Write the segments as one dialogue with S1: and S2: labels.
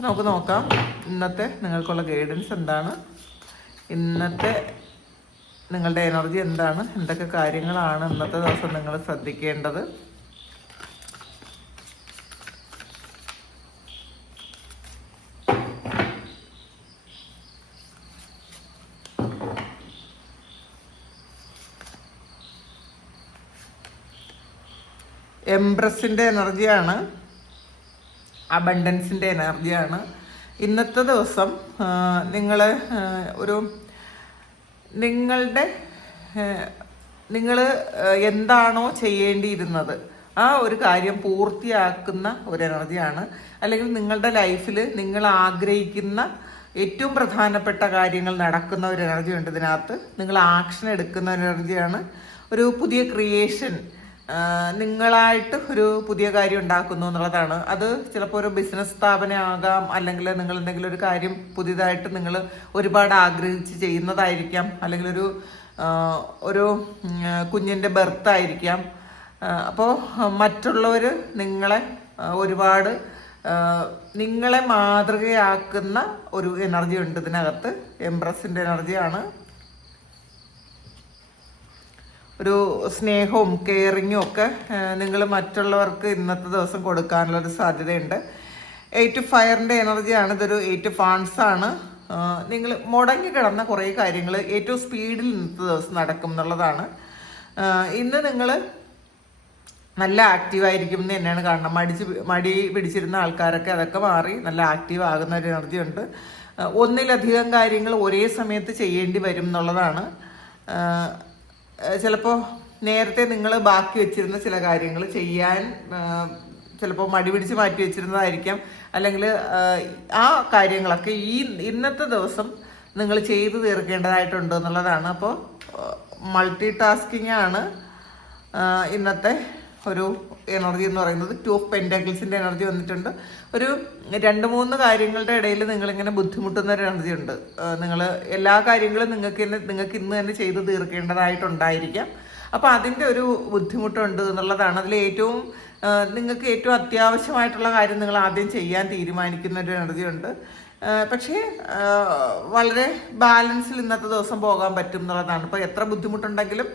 S1: നമുക്ക് നോക്കാം. ഇന്നത്തെ നിങ്ങൾക്കുള്ള ഗൈഡൻസ് എന്താണ്? ഇന്നത്തെ നിങ്ങളുടെ എനർജി എന്താണ്? എന്തൊക്കെ കാര്യങ്ങളാണ് ഇന്നത്തെ ദിവസം നിങ്ങൾ ശ്രദ്ധിക്കേണ്ടത്? എംബ്രസിന്റെ എനർജിയാണ് അബണ്ടൻസിന്റെ എനർജിയാണ് ഇന്നത്തെ ദിവസം നിങ്ങൾ ഒരു നിങ്ങളുടെ നിങ്ങൾ എന്താണോ ചെയ്യേണ്ടിയിരുന്നത് ആ ഒരു കാര്യം പൂർത്തിയാക്കുന്ന ഒരു എനർജിയാണ് അല്ലെങ്കിൽ നിങ്ങളുടെ ലൈഫിൽ നിങ്ങൾ ആഗ്രഹിക്കുന്ന ഏറ്റവും പ്രധാനപ്പെട്ട കാര്യങ്ങൾ നടക്കുന്ന ഒരു എനർജി ഉണ്ട് ഇതിനകത്ത്. നിങ്ങൾ ആക്ഷൻ എടുക്കുന്ന ഒരു എനർജിയാണ് ഒരു പുതിയ ക്രിയേഷൻ നിങ്ങളായിട്ട് ഒരു പുതിയ കാര്യം ഉണ്ടാക്കുന്നു എന്നുള്ളതാണ്. അത് ചിലപ്പോൾ ഒരു ബിസിനസ് സ്ഥാപനമാകാം അല്ലെങ്കിൽ നിങ്ങൾ എന്തെങ്കിലും ഒരു കാര്യം പുതിയതായിട്ട് നിങ്ങൾ ഒരുപാട് ആഗ്രഹിച്ച് ചെയ്യുന്നതായിരിക്കാം അല്ലെങ്കിൽ ഒരു ഒരു കുഞ്ഞിന്റെ ബർത്ത് ആയിരിക്കാം. അപ്പോൾ മറ്റുള്ളവർ നിങ്ങളെ ഒരുപാട് നിങ്ങളെ മാതൃകയാക്കുന്ന ഒരു എനർജി ഉണ്ട് ഇതിനകത്ത്. എംബ്രസിന്റെ എനർജിയാണ് ഒരു സ്നേഹവും കെയറിങ്ങും ഒക്കെ നിങ്ങൾ മറ്റുള്ളവർക്ക് ഇന്നത്തെ ദിവസം കൊടുക്കാനുള്ളൊരു സാധ്യതയുണ്ട്. എയ്റ്റ് ഫയറിന്റെ എനർജിയാണ് ഇതൊരു എയ്റ്റ് ആണ്. നിങ്ങൾ മുടങ്ങി കിടന്ന കുറേ കാര്യങ്ങൾ ഏറ്റവും സ്പീഡിൽ ഇന്നത്തെ ദിവസം നടക്കും എന്നുള്ളതാണ്. ഇന്ന് നിങ്ങൾ നല്ല ആക്റ്റീവ് ആയിരിക്കും എന്ന് തന്നെയാണ് കാണുന്നത്. മടിച്ച് മടി പിടിച്ചിരുന്ന ആൾക്കാരൊക്കെ അതൊക്കെ മാറി നല്ല ആക്റ്റീവ് ആകുന്ന ഒരു എനർജി ഉണ്ട്. ഒന്നിലധികം കാര്യങ്ങൾ ഒരേ സമയത്ത് ചെയ്യേണ്ടി വരും എന്നുള്ളതാണ്. ചിലപ്പോൾ നേരത്തെ നിങ്ങൾ ബാക്കി വെച്ചിരുന്ന ചില കാര്യങ്ങൾ ചെയ്യാൻ ചിലപ്പോൾ മടി പിടിച്ച് മാറ്റി വെച്ചിരുന്നതായിരിക്കാം. അല്ലെങ്കിൽ ആ കാര്യങ്ങളൊക്കെ ഈ ഇന്നത്തെ ദിവസം നിങ്ങൾ ചെയ്തു തീർക്കേണ്ടതായിട്ടുണ്ട് എന്നുള്ളതാണ്. അപ്പോൾ മൾട്ടി ടാസ്കിംഗ് ആണ് ഇന്നത്തെ ഒരു എനർജി എന്ന് പറയുന്നത് ടു ഓഫ് പെന്റാക്കിൾസിന്റെ എനർജി വന്നിട്ടുണ്ട്. ഒരു രണ്ട് മൂന്ന് കാര്യങ്ങളുടെ ഇടയിൽ നിങ്ങളിങ്ങനെ ബുദ്ധിമുട്ടുന്ന ഒരു എനർജി ഉണ്ട്. നിങ്ങൾ എല്ലാ കാര്യങ്ങളും നിങ്ങൾക്ക് തന്നെ നിങ്ങൾക്ക് ഇന്ന് തന്നെ ചെയ്ത് തീർക്കേണ്ടതായിട്ടുണ്ടായിരിക്കാം. അപ്പോൾ അതിന്റെ ഒരു ബുദ്ധിമുട്ടുണ്ട് എന്നുള്ളതാണ്. അതിൽ ഏറ്റവും നിങ്ങൾക്ക് ഏറ്റവും അത്യാവശ്യമായിട്ടുള്ള കാര്യം നിങ്ങൾ ആദ്യം ചെയ്യാൻ തീരുമാനിക്കുന്ന ഒരു എനർജി ഉണ്ട്. പക്ഷേ വളരെ ബാലൻസിൽ ഇന്നത്തെ ദിവസം പോകാൻ പറ്റും എന്നുള്ളതാണ്. ഇപ്പോൾ എത്ര ബുദ്ധിമുട്ടുണ്ടെങ്കിലും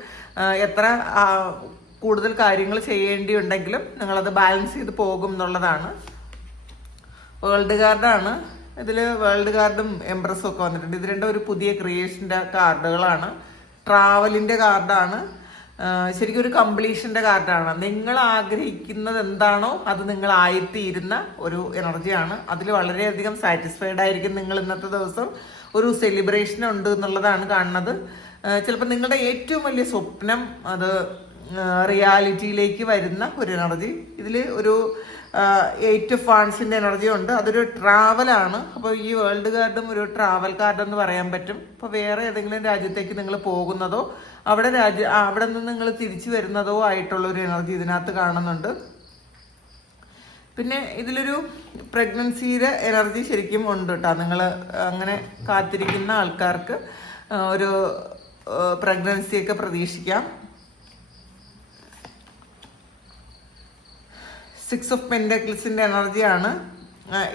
S1: എത്ര കൂടുതൽ കാര്യങ്ങൾ ചെയ്യേണ്ടിയുണ്ടെങ്കിലും നിങ്ങളത് ബാലൻസ് ചെയ്ത് പോകും എന്നുള്ളതാണ്. വേൾഡ് കാർഡാണ് ഇതിൽ വേൾഡ് കാർഡും എംബ്രസും ഒക്കെ വന്നിട്ടുണ്ട്. ഇത് രണ്ടും ഒരു പുതിയ ക്രിയേഷന്റെ കാർഡുകളാണ് ട്രാവലിന്റെ കാർഡാണ് ശരിക്കും ഒരു കംപ്ലീഷന്റെ കാർഡാണ് നിങ്ങൾ ആഗ്രഹിക്കുന്നത് എന്താണോ അത് നിങ്ങൾ ആയിത്തീരുന്ന ഒരു എനർജിയാണ് അതിൽ വളരെയധികം സാറ്റിസ്ഫൈഡ് ആയിരിക്കും നിങ്ങൾ ഇന്നത്തെ ദിവസം. ഒരു സെലിബ്രേഷൻ ഉണ്ട് എന്നുള്ളതാണ് കാണുന്നത്. ചിലപ്പോൾ നിങ്ങളുടെ ഏറ്റവും വലിയ സ്വപ്നം അത് റിയാലിറ്റിയിലേക്ക് വരുന്ന ഒരു എനർജി. ഇതിൽ ഒരു എയ്റ്റ് ഫാൺസിന്റെ എനർജി ഉണ്ട്. അതൊരു ട്രാവലാണ്. അപ്പോൾ ഈ വേൾഡ് കാർഡും ഒരു ട്രാവൽ കാർഡ് എന്ന് പറയാൻ പറ്റും. അപ്പോൾ വേറെ ഏതെങ്കിലും രാജ്യത്തേക്ക് നിങ്ങൾ പോകുന്നതോ അവിടെ രാജ്യ അവിടെ നിന്ന് നിങ്ങൾ തിരിച്ചു വരുന്നതോ ആയിട്ടുള്ള ഒരു എനർജി ഇതിനകത്ത് കാണുന്നുണ്ട്. പിന്നെ ഇതിലൊരു പ്രഗ്നൻസിയുടെ എനർജി ശരിക്കും ഉണ്ട് കേട്ടോ നിങ്ങൾ അങ്ങനെ കാത്തിരിക്കുന്ന ആൾക്കാർക്ക് ഒരു പ്രഗ്നൻസിയൊക്കെ പ്രതീക്ഷിക്കാം. സിക്സ് ഓഫ് പെൻഡക്കിൾസിന്റെ എനർജിയാണ്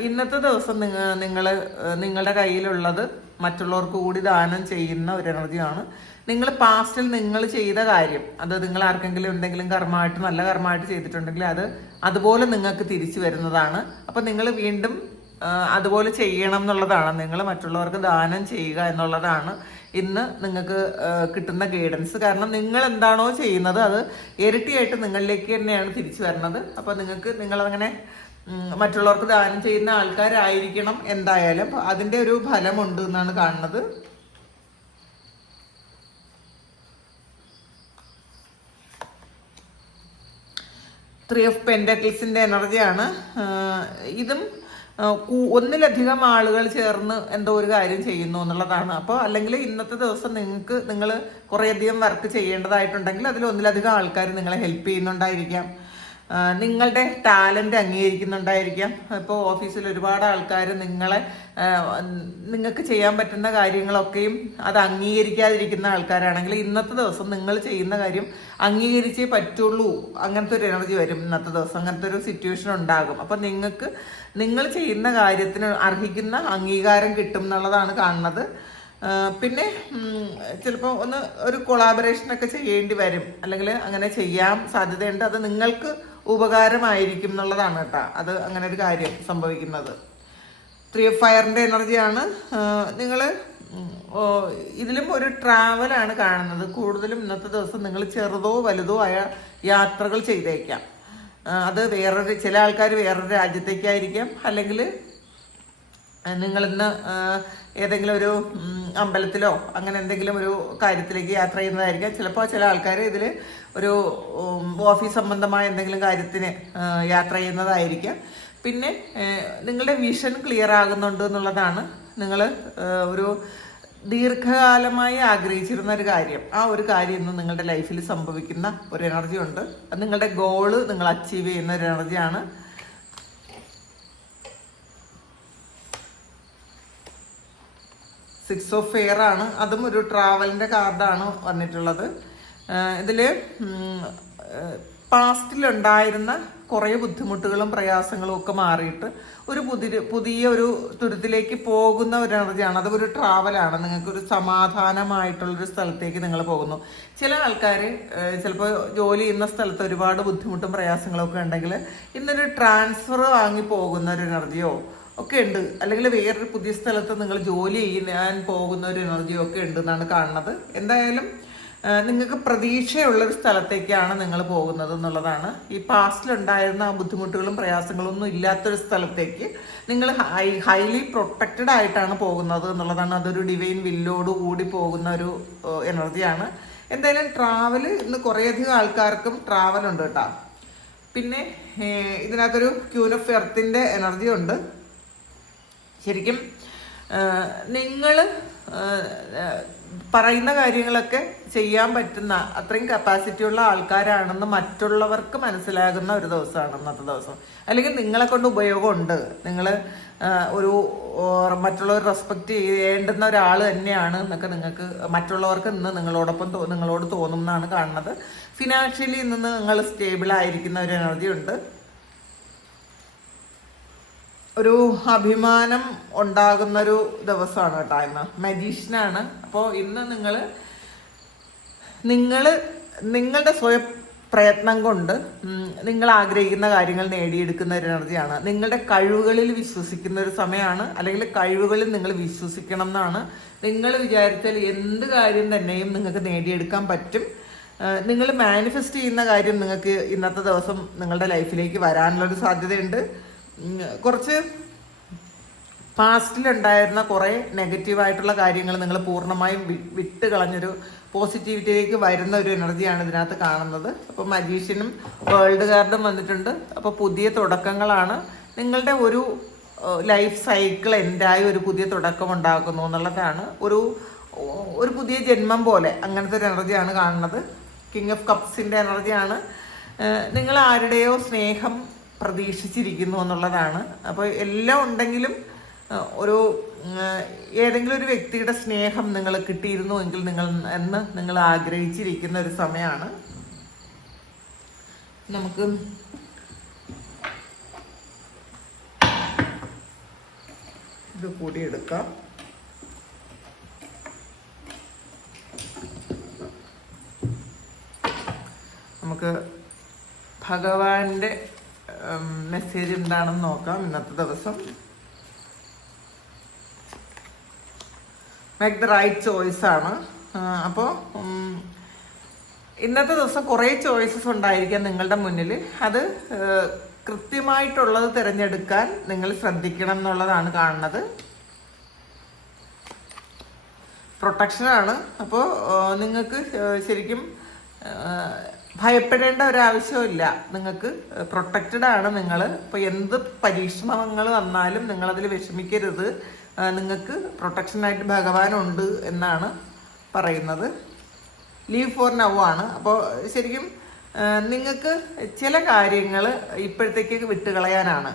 S1: ഇന്നത്തെ ദിവസം നിങ്ങൾ നിങ്ങൾ നിങ്ങളുടെ കയ്യിലുള്ളത് മറ്റുള്ളവർക്ക് കൂടി ദാനം ചെയ്യുന്ന ഒരു എനർജിയാണ് നിങ്ങൾ പാസ്റ്റിൽ നിങ്ങൾ ചെയ്ത കാര്യം അത് നിങ്ങൾ ആർക്കെങ്കിലും ഉണ്ടെങ്കിലും കർമ്മമായിട്ട് നല്ല കർമ്മമായിട്ട് ചെയ്തിട്ടുണ്ടെങ്കിൽ അത് അതുപോലെ നിങ്ങൾക്ക് തിരിച്ചു വരുന്നതാണ്. അപ്പം നിങ്ങൾ വീണ്ടും അതുപോലെ ചെയ്യണം എന്നുള്ളതാണ്. നിങ്ങൾ മറ്റുള്ളവർക്ക് ദാനം ചെയ്യുക എന്നുള്ളതാണ് ഇന്ന് നിങ്ങൾക്ക് കിട്ടുന്ന ഗൈഡൻസ് കാരണം നിങ്ങൾ എന്താണോ ചെയ്യുന്നത് അത് ഇരട്ടിയായിട്ട് നിങ്ങളിലേക്ക് തന്നെയാണ് തിരിച്ചു വരുന്നത് അപ്പോൾ നിങ്ങൾക്ക് നിങ്ങളങ്ങനെ മറ്റുള്ളവർക്ക് ദാനം ചെയ്യുന്ന ആൾക്കാരായിരിക്കണം എന്തായാലും. അതിന്റെ ഒരു ഫലമുണ്ട് എന്നാണ് കാണുന്നത്. ത്രീ ഓഫ് പെൻഡക്കിൾസിന്റെ എനർജിയാണ് ഇതും ഒന്നിലധികം ആളുകൾ ചേർന്ന് എന്തോ ഒരു കാര്യം ചെയ്യുന്നു എന്നുള്ളതാണ്. അപ്പോൾ അല്ലെങ്കിൽ ഇന്നത്തെ ദിവസം നിങ്ങൾക്ക് നിങ്ങൾ കുറേയധികം വർക്ക് ചെയ്യേണ്ടതായിട്ടുണ്ടെങ്കിൽ അതിൽ ഒന്നിലധികം ആൾക്കാർ നിങ്ങളെ ഹെൽപ്പ് ചെയ്യുന്നുണ്ടായിരിക്കാം. നിങ്ങളുടെ ടാലന്റ് അംഗീകരിക്കുന്നുണ്ടായിരിക്കാം. ഇപ്പോൾ ഓഫീസിൽ ഒരുപാട് ആൾക്കാർ നിങ്ങളെ നിങ്ങൾക്ക് ചെയ്യാൻ പറ്റുന്ന കാര്യങ്ങളൊക്കെയും അത് അംഗീകരിക്കാതിരിക്കുന്ന ആൾക്കാരാണെങ്കിൽ ഇന്നത്തെ ദിവസം നിങ്ങൾ ചെയ്യുന്ന കാര്യം അംഗീകരിച്ചേ പറ്റുള്ളൂ. അങ്ങനത്തെ ഒരു എനർജി വരും ഇന്നത്തെ ദിവസം. അങ്ങനത്തെ ഒരു സിറ്റുവേഷൻ ഉണ്ടാകും. അപ്പം നിങ്ങൾക്ക് നിങ്ങൾ ചെയ്യുന്ന കാര്യത്തിന് അർഹിക്കുന്ന അംഗീകാരം കിട്ടും എന്നുള്ളതാണ് കാണുന്നത്. പിന്നെ ചിലപ്പോൾ ഒന്ന് ഒരു കൊളാബറേഷനൊക്കെ ചെയ്യേണ്ടി വരും. അല്ലെങ്കിൽ അങ്ങനെ ചെയ്യാൻ സാധ്യതയുണ്ട്. അത് നിങ്ങൾക്ക് ഉപകാരമായിരിക്കും എന്നുള്ളതാണ് കേട്ടോ. അത് അങ്ങനെ ഒരു കാര്യം സംഭവിക്കുന്നത്. ത്രീ ഫയറിന്റെ എനർജിയാണ് നിങ്ങൾ ഇതിലും ഒരു ട്രാവലാണ് കാണുന്നത്. കൂടുതലും ഇന്നത്തെ ദിവസം നിങ്ങൾ ചെറുതോ വലുതോ ആയ യാത്രകൾ ചെയ്തേക്കാം. അത് വേറൊരു ചില ആൾക്കാർ വേറൊരു രാജ്യത്തേക്കായിരിക്കാം. അല്ലെങ്കിൽ നിങ്ങൾ ഇന്ന് ഏതെങ്കിലും ഒരു അമ്പലത്തിലോ അങ്ങനെ എന്തെങ്കിലും ഒരു കാര്യത്തിലേക്ക് യാത്ര ചെയ്യുന്നതായിരിക്കാം. ചിലപ്പോൾ ചില ആൾക്കാർ ഇതിൽ ഒരു ഓഫീസ് സംബന്ധമായ എന്തെങ്കിലും കാര്യത്തിന് യാത്ര ചെയ്യുന്നതായിരിക്കാം. പിന്നെ നിങ്ങളുടെ വിഷൻ ക്ലിയർ ആകുന്നുണ്ട് എന്നുള്ളതാണ് നിങ്ങൾ ഒരു ദീർഘകാലമായി ആഗ്രഹിച്ചിരുന്ന ഒരു കാര്യം. ആ ഒരു കാര്യം ഇന്ന് നിങ്ങളുടെ ലൈഫിൽ സംഭവിക്കുന്ന ഒരു എനർജി ഉണ്ട്. നിങ്ങളുടെ ഗോൾ നിങ്ങൾ അച്ചീവ് ചെയ്യുന്ന ഒരു എനർജിയാണ് സിക്സ് ഓഫ് ഫെയർ ആണ്. അതും ഒരു ട്രാവലിന്റെ കാർഡാണ് വന്നിട്ടുള്ളത്. ഇതിൽ പാസ്റ്റിലുണ്ടായിരുന്ന കുറേ ബുദ്ധിമുട്ടുകളും പ്രയാസങ്ങളും ഒക്കെ മാറിയിട്ട് ഒരു പുതിയ പുതിയ ഒരു തുരുത്തിലേക്ക് പോകുന്ന ഒരു എനർജിയാണ്. അത് ഒരു ട്രാവലാണ് നിങ്ങൾക്കൊരു സമാധാനമായിട്ടുള്ളൊരു സ്ഥലത്തേക്ക് നിങ്ങൾ പോകുന്നു. ചില ആൾക്കാർ ചിലപ്പോൾ ജോലി ചെയ്യുന്ന സ്ഥലത്ത് ഒരുപാട് ബുദ്ധിമുട്ടും പ്രയാസങ്ങളും ഒക്കെ ഉണ്ടെങ്കിൽ ഇന്നൊരു ട്രാൻസ്ഫർ വാങ്ങി പോകുന്ന ഒരു എനർജിയോ ഒക്കെ ഉണ്ട്. അല്ലെങ്കിൽ വേറൊരു പുതിയ സ്ഥലത്ത് നിങ്ങൾ ജോലി ചെയ്യാൻ പോകുന്ന ഒരു എനർജി ഒക്കെ ഉണ്ട് എന്നാണ് കാണുന്നത്. എന്തായാലും നിങ്ങൾക്ക് പ്രതീക്ഷയുള്ള ഒരു സ്ഥലത്തേക്കാണ് നിങ്ങൾ പോകുന്നത് എന്നുള്ളതാണ്. ഈ പാസ്റ്റിലുണ്ടായിരുന്ന ആ ബുദ്ധിമുട്ടുകളും പ്രയാസങ്ങളും ഒന്നും ഇല്ലാത്തൊരു സ്ഥലത്തേക്ക് നിങ്ങൾ ഹൈ ഹൈലി പ്രൊട്ടക്റ്റഡ് ആയിട്ടാണ് പോകുന്നത് എന്നുള്ളതാണ്. അതൊരു ഡിവൈൻ വില്ലോട് കൂടി പോകുന്ന ഒരു എനർജിയാണ് എന്തായാലും ട്രാവൽ ഇന്ന് കുറേയധികം ആൾക്കാർക്കും ട്രാവൽ ഉണ്ട് കേട്ടോ. പിന്നെ ഇതിനകത്തൊരു ക്യൂൻ ഓഫ് എർത്തിന്റെ എനർജി ഉണ്ട്. ശരിക്കും നിങ്ങൾ പറയുന്ന കാര്യങ്ങളൊക്കെ ചെയ്യാൻ പറ്റുന്ന അത്രയും കപ്പാസിറ്റി ഉള്ള ആൾക്കാരാണെന്ന് മറ്റുള്ളവർക്ക് മനസ്സിലാകുന്ന ഒരു ദിവസമാണ് ഇന്നത്തെ ദിവസം. അല്ലെങ്കിൽ നിങ്ങളെ കൊണ്ട് ഉപയോഗമുണ്ട്. നിങ്ങൾ ഒരു മറ്റുള്ളവർ റെസ്പെക്റ്റ് ചെയ്യേണ്ടുന്ന ഒരാൾ തന്നെയാണ് എന്നൊക്കെ നിങ്ങൾക്ക് മറ്റുള്ളവർക്ക് ഇന്ന് നിങ്ങളോടൊപ്പം നിങ്ങളോട് തോന്നുന്നതാണ് കാണുന്നത്. ഫിനാൻഷ്യലി ഇന്ന് നിങ്ങൾ സ്റ്റേബിൾ ആയിരിക്കുന്ന ഒരു എനർജി ഉണ്ട്. ഒരു അഭിമാനം ഉണ്ടാകുന്ന ഒരു ദിവസമാണ് കേട്ടോ ഇന്ന്. മജീഷ്യനാണ് അപ്പോൾ ഇന്ന് നിങ്ങൾ നിങ്ങൾ നിങ്ങളുടെ സ്വയം പ്രയത്നം കൊണ്ട് നിങ്ങൾ ആഗ്രഹിക്കുന്ന കാര്യങ്ങൾ നേടിയെടുക്കുന്ന ഒരു എനർജിയാണ്. നിങ്ങളുടെ കഴിവുകളിൽ വിശ്വസിക്കുന്ന ഒരു സമയമാണ്. അല്ലെങ്കിൽ കഴിവുകളിൽ നിങ്ങൾ വിശ്വസിക്കണം എന്നാണ്. നിങ്ങൾ വിചാരിച്ചാൽ എന്ത് കാര്യം തന്നെയും നിങ്ങൾക്ക് നേടിയെടുക്കാൻ പറ്റും. നിങ്ങൾ മാനിഫെസ്റ്റ് ചെയ്യുന്ന കാര്യം നിങ്ങൾക്ക് ഇന്നത്തെ ദിവസം നിങ്ങളുടെ ലൈഫിലേക്ക് വരാനുള്ളൊരു സാധ്യതയുണ്ട്. കുറച്ച് പാസ്റ്റിലുണ്ടായിരുന്ന കുറേ നെഗറ്റീവായിട്ടുള്ള കാര്യങ്ങൾ നിങ്ങൾ പൂർണമായും വിട്ട് കളഞ്ഞൊരു പോസിറ്റിവിറ്റിയിലേക്ക് വരുന്ന ഒരു എനർജിയാണ് ഇതിനകത്ത് കാണുന്നത്. അപ്പോൾ മജീഷ്യനും വേൾഡ് കാർഡും വന്നിട്ടുണ്ട്. അപ്പോൾ പുതിയ തുടക്കങ്ങളാണ്. നിങ്ങളുടെ ഒരു ലൈഫ് സൈക്കിൾ എന്തായി ഒരു പുതിയ തുടക്കം ഉണ്ടാക്കുന്നു എന്നുള്ളതാണ്. ഒരു ഒരു പുതിയ ജന്മം പോലെ അങ്ങനത്തെ ഒരു എനർജിയാണ് കാണുന്നത്. കിങ് ഓഫ് കപ്സിന്റെ എനർജിയാണ് നിങ്ങൾ ആരുടെയോ സ്നേഹം പ്രതീക്ഷിച്ചിരിക്കുന്നു എന്നുള്ളതാണ്. അപ്പോൾ എല്ലാം ഉണ്ടെങ്കിലും ഒരു ഏതെങ്കിലും ഒരു വ്യക്തിയുടെ സ്നേഹം നിങ്ങൾ കിട്ടിയിരുന്നു എങ്കിൽ നിങ്ങൾ എന്ന് നിങ്ങൾ ആഗ്രഹിച്ചിരിക്കുന്ന ഒരു സമയമാണ്. നമുക്ക് ഇത് കൂടി എടുക്കാം. നമുക്ക് ഭഗവാന്റെ മെസ്സേജ് എന്താണെന്ന് നോക്കാം. ഇന്നത്തെ ദിവസം. മേക്ക് ദ റൈറ്റ് ചോയ്സ് ആണ്. അപ്പോൾ ഇന്നത്തെ ദിവസം കുറേ ചോയ്സസ് ഉണ്ടായിരിക്കാം നിങ്ങളുടെ മുന്നിൽ. അത് കൃത്യമായിട്ടുള്ളത് തിരഞ്ഞെടുക്കാൻ നിങ്ങൾ ശ്രദ്ധിക്കണം എന്നുള്ളതാണ് കാണുന്നത്. പ്രൊട്ടക്ഷനാണ് അപ്പോൾ നിങ്ങൾക്ക് ശരിക്കും ഭയപ്പെടേണ്ട ഒരാവശ്യമില്ല നിങ്ങൾക്ക് പ്രൊട്ടക്റ്റഡ് ആണ് നിങ്ങൾ ഇപ്പോൾ എന്ത് പരീക്ഷണങ്ങൾ വന്നാലും നിങ്ങളതിൽ വിഷമിക്കരുത്. നിങ്ങൾക്ക് പ്രൊട്ടക്ഷനായിട്ട് ഭഗവാനുണ്ട് എന്നാണ് പറയുന്നത്. ലീവ് ഫോർ നവ് ആണ്. അപ്പോൾ ശരിക്കും നിങ്ങൾക്ക് ചില കാര്യങ്ങൾ ഇപ്പോഴത്തേക്ക് വിട്ടുകളയാനാണ്.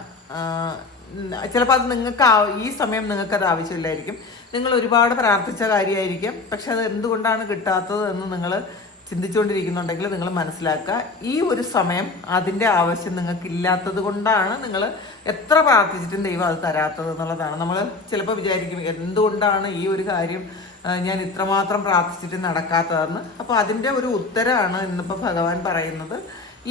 S1: ചിലപ്പോൾ അത് നിങ്ങൾക്ക് ഈ സമയം നിങ്ങൾക്ക് അത് ആവശ്യമില്ലായിരിക്കും. നിങ്ങൾ ഒരുപാട് പ്രാർത്ഥിച്ച കാര്യമായിരിക്കും. പക്ഷെ അത് എന്തുകൊണ്ടാണ് കിട്ടാത്തത് എന്ന് നിങ്ങൾ ചിന്തിച്ചുകൊണ്ടിരിക്കുന്നുണ്ടെങ്കിൽ നിങ്ങൾ മനസ്സിലാക്കുക. ഈ ഒരു സമയം അതിന്റെ ആവശ്യം നിങ്ങൾക്ക് ഇല്ലാത്തത് കൊണ്ടാണ് നിങ്ങൾ എത്ര പ്രാർത്ഥിച്ചിട്ടും ദൈവം അത് തരാത്തത് എന്നുള്ളതാണ്. നമ്മൾ ചിലപ്പോൾ വിചാരിക്കും എന്തുകൊണ്ടാണ് ഈ ഒരു കാര്യം ഞാൻ ഇത്രമാത്രം പ്രാർത്ഥിച്ചിട്ട് നടക്കാത്തതെന്ന്? അപ്പോൾ അതിന്റെ ഒരു ഉത്തരമാണ് ഇന്നിപ്പോൾ ഭഗവാൻ പറയുന്നത്.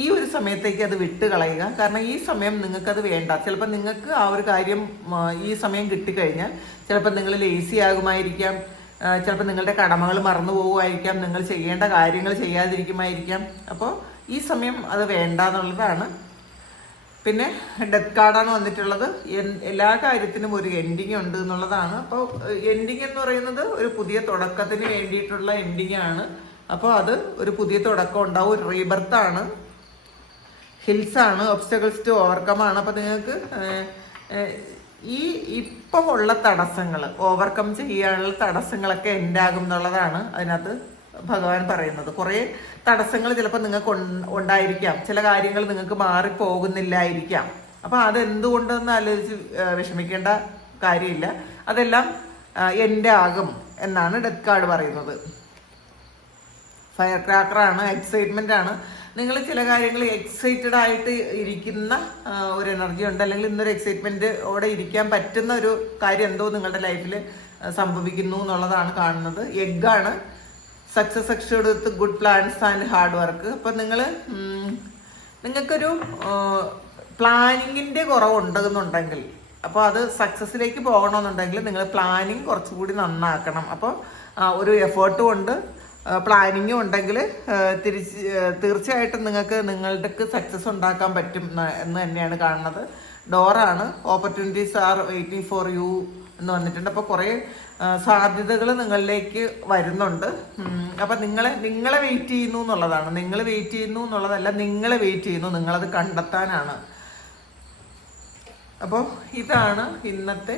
S1: ഈ ഒരു സമയത്തേക്ക് അത് വിട്ട് കളയുക കാരണം ഈ സമയം നിങ്ങൾക്കത് വേണ്ട. ചിലപ്പോൾ നിങ്ങൾക്ക് ആ ഒരു കാര്യം ഈ സമയം കിട്ടിക്കഴിഞ്ഞാൽ ചിലപ്പോൾ നിങ്ങൾ ലേസി ആകുമായിരിക്കാം. ചിലപ്പോൾ നിങ്ങളുടെ കടമകൾ മറന്നു പോകുമായിരിക്കാം നിങ്ങൾ ചെയ്യേണ്ട കാര്യങ്ങൾ ചെയ്യാതിരിക്കുമായിരിക്കാം. അപ്പോൾ ഈ സമയം അത് വേണ്ട എന്നുള്ളതാണ് പിന്നെ ഡെത്ത് കാർഡാണ് വന്നിട്ടുള്ളത്. എല്ലാ കാര്യത്തിനും ഒരു എൻഡിങ് ഉണ്ട് എന്നുള്ളതാണ്. അപ്പോൾ എൻഡിങ് എന്ന് പറയുന്നത് ഒരു പുതിയ തുടക്കത്തിന് വേണ്ടിയിട്ടുള്ള എൻഡിങ് ആണ്. അപ്പോൾ അത് ഒരു പുതിയ തുടക്കം ഉണ്ടാവും. ഒരു റീബർത്ത് ആണ്. ഹിൽസ് ആണ്. ഒബ്സ്റ്റക്കിൾസ് ടു ഓവർകം ആണ്. അപ്പോൾ നിങ്ങൾക്ക് ഈ ഇപ്പം ഉള്ള തടസ്സങ്ങൾ ഓവർകം ചെയ്യാനുള്ള തടസ്സങ്ങളൊക്കെ ഉണ്ടാകും എന്നുള്ളതാണ് അതിനകത്ത് ഭഗവാൻ പറയുന്നത്. കുറേ തടസ്സങ്ങൾ ചിലപ്പോൾ നിങ്ങൾക്ക് ഉണ്ടായിരിക്കാം. ചില കാര്യങ്ങൾ നിങ്ങൾക്ക് മാറിപ്പോകുന്നില്ലായിരിക്കാം. അപ്പോൾ അതെന്തുകൊണ്ടെന്ന് ആലോചിച്ച് വിഷമിക്കേണ്ട കാര്യമില്ല. അതെല്ലാം എന്റെ ആകും എന്നാണ് ഡെത്ത് കാർഡ് പറയുന്നത്. ഫയർ ക്രാക്കറാണ് എക്സൈറ്റ്മെന്റ് ആണ് നിങ്ങൾ ചില കാര്യങ്ങൾ എക്സൈറ്റഡ് ആയിട്ട് ഇരിക്കുന്ന ഒരു എനർജി ഉണ്ട്. അല്ലെങ്കിൽ ഇന്നൊരു എക്സൈറ്റ്മെന്റ് ഓടെ ഇരിക്കാൻ പറ്റുന്ന ഒരു കാര്യം എന്തോ നിങ്ങളുടെ ലൈഫിൽ സംഭവിക്കുന്നു എന്നുള്ളതാണ് കാണുന്നത്. എഗ്ഗാണ് success exceed with good plans and hard work അപ്പം നിങ്ങൾ നിങ്ങൾക്കൊരു പ്ലാനിങ്ങിന്റെ കുറവുണ്ടെന്നുണ്ടെങ്കിൽ അപ്പോൾ അത് സക്സസ്സിലേക്ക് പോകണമെന്നുണ്ടെങ്കിൽ നിങ്ങൾ പ്ലാനിങ് കുറച്ചുകൂടി നന്നാക്കണം. അപ്പോൾ ഒരു എഫേർട്ട് ഉണ്ട് പ്ലാനിങ്ങും ഉണ്ടെങ്കിൽ തിരിച്ച് തീർച്ചയായിട്ടും നിങ്ങൾക്ക് നിങ്ങളുടെ സക്സസ് ഉണ്ടാക്കാൻ പറ്റും എന്ന് തന്നെയാണ് കാണുന്നത്. ഡോറാണ് opportunities are waiting for you എന്ന് വന്നിട്ടുണ്ട് അപ്പോൾ കുറേ സാധ്യതകൾ നിങ്ങളിലേക്ക് വരുന്നുണ്ട്. അപ്പം നിങ്ങളെ നിങ്ങളെ വെയിറ്റ് ചെയ്യുന്നു എന്നുള്ളതാണ്. നിങ്ങൾ വെയിറ്റ് ചെയ്യുന്നു എന്നുള്ളതല്ല നിങ്ങളെ വെയിറ്റ് ചെയ്യുന്നു. നിങ്ങളത് കണ്ടെത്താനാണ്. അപ്പോൾ ഇതാണ് ഇന്നത്തെ